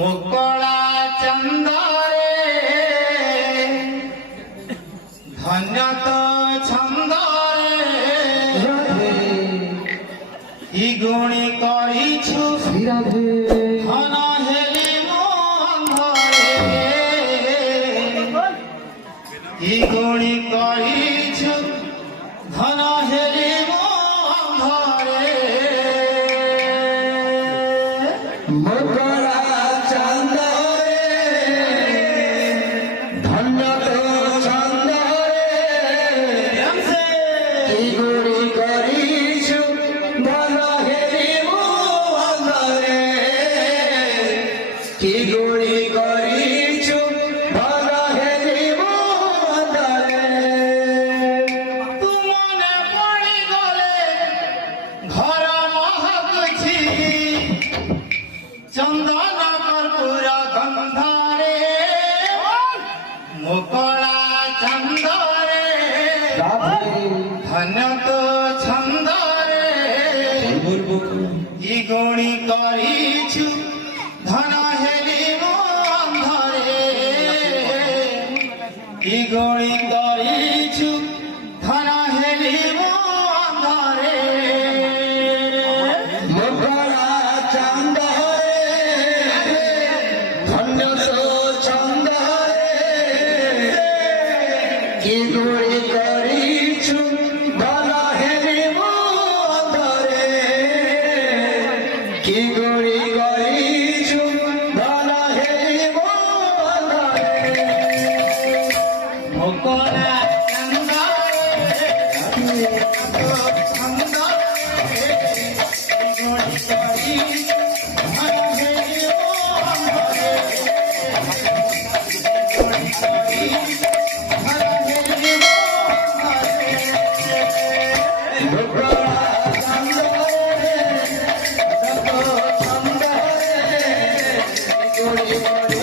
मुकला चंदरे धन्य तो छंदरे इ गुणी करिछु धन हेली मो अंधरे इ गुणी करिछु धन हेली मो अंधरे मुकला चंदरे धन्य तो छंदरे इ गुणी करिछु धन हेली मो अंधरे इ गुणी करिछु धन हेली मो अंधरे तुमने पड़ी गले घर महकुछि चंदन कर्पूर गंधारे मुकला चंदरे धन्य तो छंदरे इ गुणी करिछु धन हेली मो अंधरे इ गुणी करिछु धन हेली मो अंधरे मुकला चंदरे धन्य तो छंदरे इ गुणी करिछु धन हेली मो अंधरे इ गुणी करिछु धन हेली मो अंधरे मुकला चंदरे मुकला चंदरे